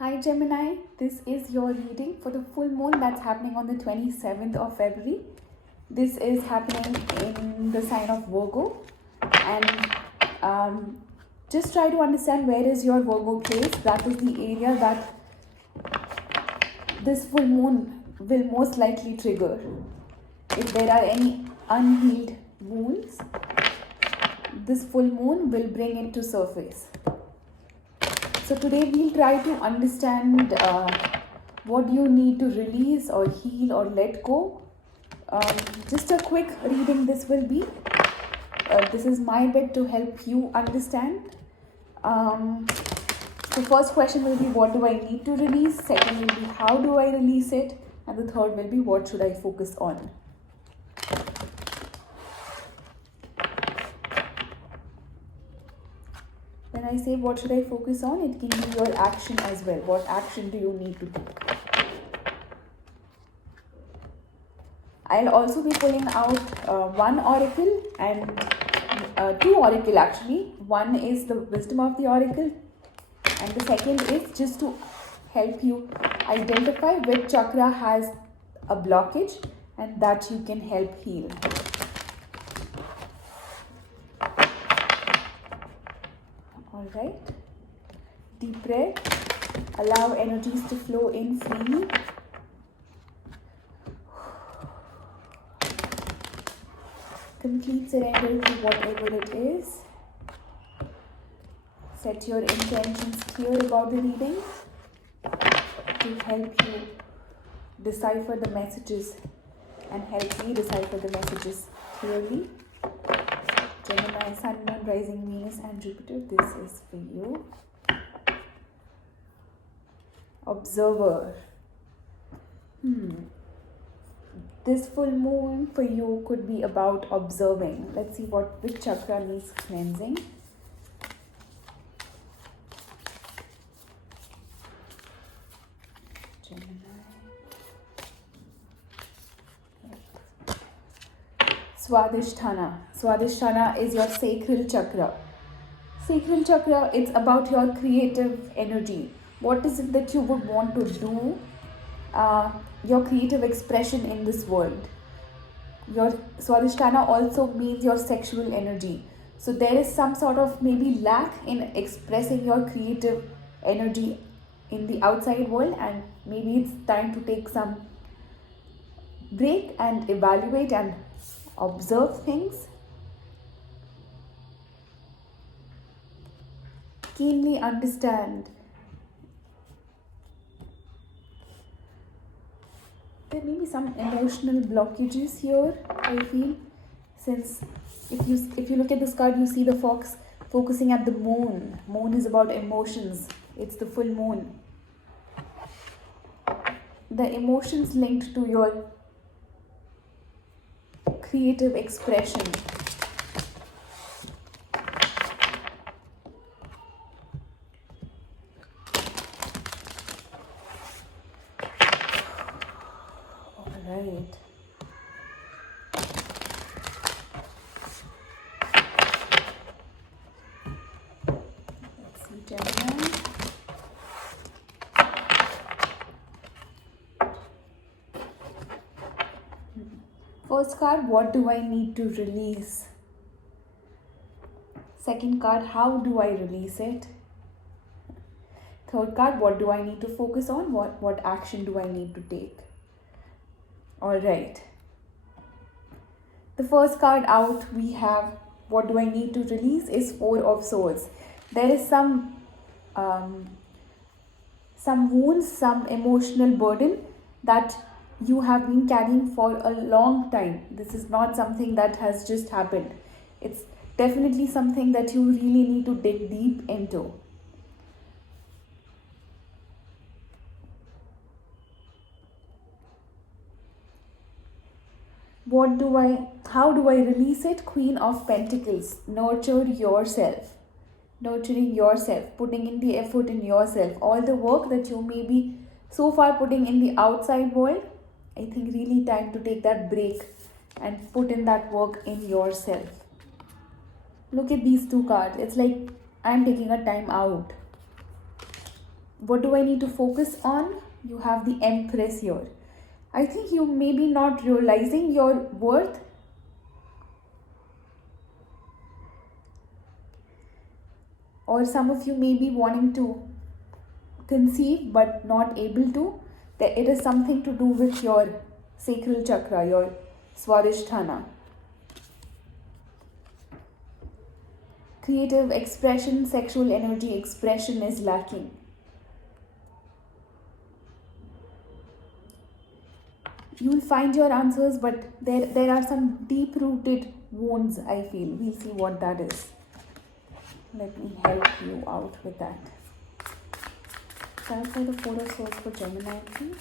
Hi Gemini, this is your reading for the full moon that's happening on the 27th of February. This is happening in the sign of Virgo, and just try to understand where is your Virgo place. That is the area that this full moon will most likely trigger. If there are any unhealed wounds, this full moon will bring it to surface. So today we'll try to understand what you need to release or heal or let go. Just a quick reading this will be. This is my bit to help you understand. The first question will be, what do I need to release? Second will be, how do I release it? And the third will be, what should I focus on? When I say what should I focus on, it can be your action as well. What action do you need to take? I'll also be pulling out one oracle and two oracle actually. One is the wisdom of the oracle, and the second is just to help you identify which chakra has a blockage and that you can help heal. Alright, deep breath, allow energies to flow in freely. Complete surrender to whatever it is. Set your intentions clear about the reading to help you decipher the messages and help me decipher the messages clearly. Gemini, Sun, Moon, Rising, Venus and Jupiter, this is for you. Observer. This full moon for you could be about observing. Let's see which chakra needs cleansing. Gemini. Swadhisthana. Swadhisthana is your sacral chakra. Sacral chakra, it's about your creative energy. What is it that you would want to do? Your creative expression in this world. Your Swadhisthana also means your sexual energy. So there is some sort of maybe lack in expressing your creative energy in the outside world, and maybe it's time to take some break and evaluate and observe things. Keenly understand. There may be some emotional blockages here, I feel, since if you look at this card, you see the fox focusing at the moon. Moon is about emotions. It's the full moon. The emotions linked to your creative expression. Right. Let's see, Gemini. First card, what do I need to release? Second card, how do I release it? Third card, what do I need to focus on? What action do I need to take? Alright. The first card out we have, what do I need to release, is Four of Swords. There is some wounds, some emotional burden that you have been carrying for a long time. This is not something that has just happened. It's definitely something that you really need to dig deep into. How do I release it? Queen of Pentacles. Nurture yourself. Nurturing yourself, putting in the effort in yourself. All the work that you may be so far putting in the outside world, I think really time to take that break and put in that work in yourself. Look at these two cards. It's like I'm taking a time out. What do I need to focus on? You have the Empress here. I think you may be not realizing your worth, or some of you may be wanting to conceive but not able to. That it is something to do with your sacral chakra, your Swadhisthana. Creative expression, sexual energy expression is lacking. You will find your answers, but there are some deep-rooted wounds, I feel. We'll see what that is. Let me help you out with that. Clarify the Four of Swords for Gemini, please.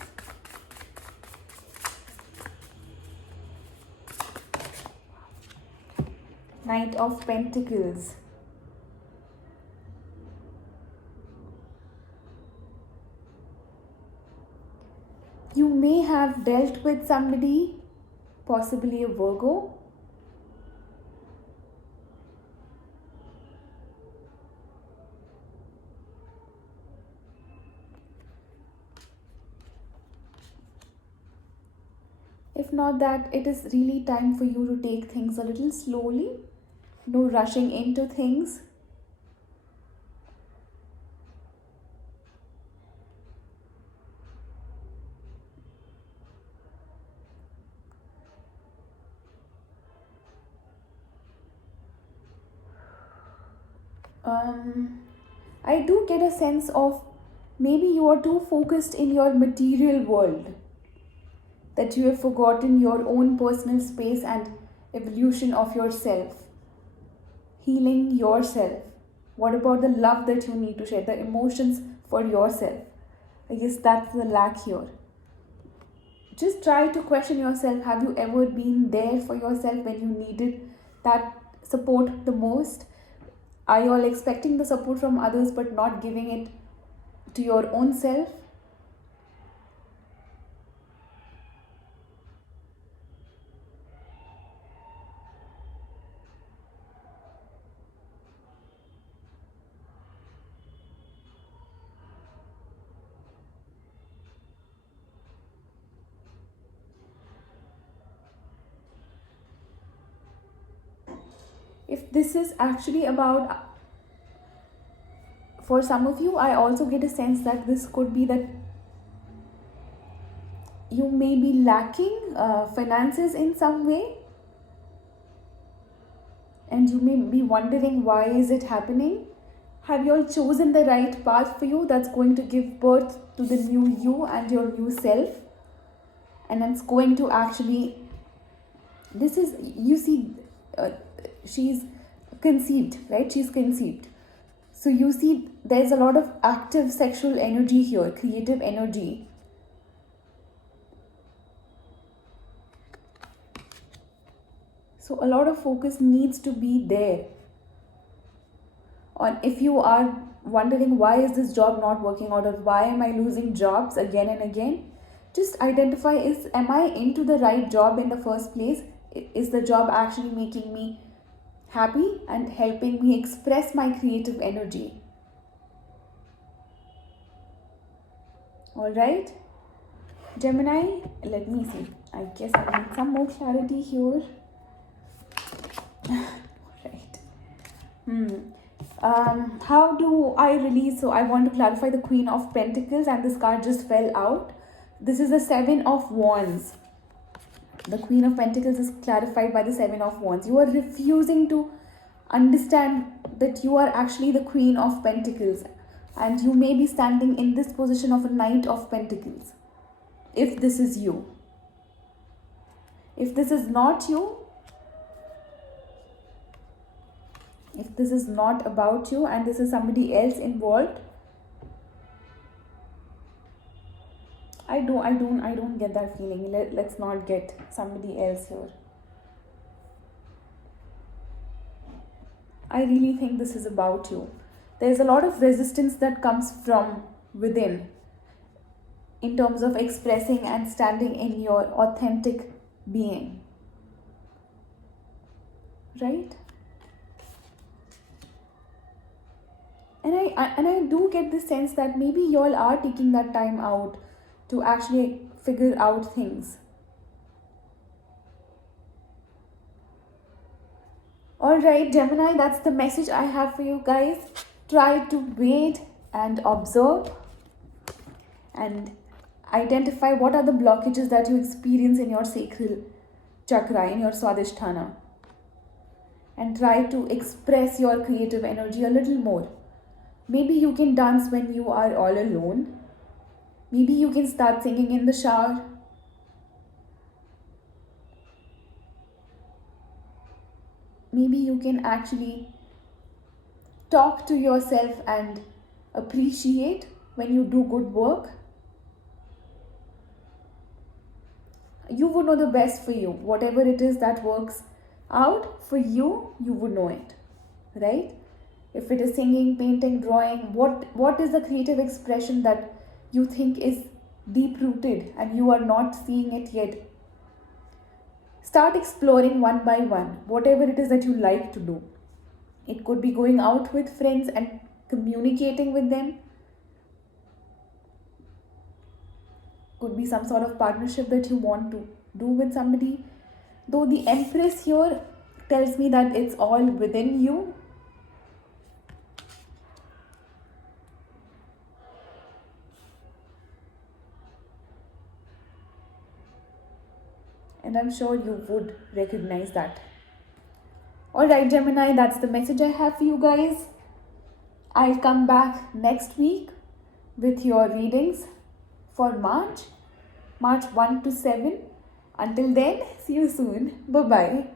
Knight of Pentacles. You may have dealt with somebody, possibly a Virgo. If not that, it is really time for you to take things a little slowly. No rushing into things. I do get a sense of maybe you are too focused in your material world that you have forgotten your own personal space and evolution of yourself, healing yourself. What about the love that you need to share, the emotions for yourself? I guess that's the lack here. Just try to question yourself. Have you ever been there for yourself when you needed that support the most? Are you all expecting the support from others but not giving it to your own self? If this is actually about, for some of you, I also get a sense that this could be that you may be lacking finances in some way, and you may be wondering why is it happening. Have you all chosen the right path for you that's going to give birth to the new you and your new self? And it's going to actually, this is, you see, she's conceived, right? She's conceived. So you see there's a lot of active sexual energy here, creative energy. So a lot of focus needs to be there. On if you are wondering why is this job not working out, or why am I losing jobs again and again, just identify, am I into the right job in the first place? Is the job actually making me happy and helping me express my creative energy? All right, Gemini, let me see. I guess I need some more clarity here. Right. How do I release? So I want to clarify the Queen of Pentacles, and this card just fell out. This is the Seven of Wands. The Queen of Pentacles is clarified by the Seven of Wands. You are refusing to understand that you are actually the Queen of Pentacles, and you may be standing in this position of a Knight of Pentacles. If this is you. If this is not you, if this is not about you and this is somebody else involved, I don't get that feeling. Let's not get somebody else here. I really think this is about you. There's a lot of resistance that comes from within in terms of expressing and standing in your authentic being. Right? And I do get the sense that maybe y'all are taking that time out to actually figure out things. All right, Gemini, that's the message I have for you guys. Try to wait and observe and identify what are the blockages that you experience in your sacral chakra, in your Swadhisthana, and try to express your creative energy a little more. Maybe you can dance when you are all alone. Maybe you can start singing in the shower. Maybe you can actually talk to yourself and appreciate when you do good work. You would know the best for you. Whatever it is that works out for you, you would know it, right? If it is singing, painting, drawing, what is the creative expression that you think is deep rooted and you are not seeing it yet? Start exploring one by one, whatever it is that you like to do. It could be going out with friends and communicating with them. Could be some sort of partnership that you want to do with somebody. Though the Empress here tells me that it's all within you. And I'm sure you would recognize that. Alright, Gemini, that's the message I have for you guys. I'll come back next week with your readings for March 1 to 7. Until then, see you soon. Bye bye.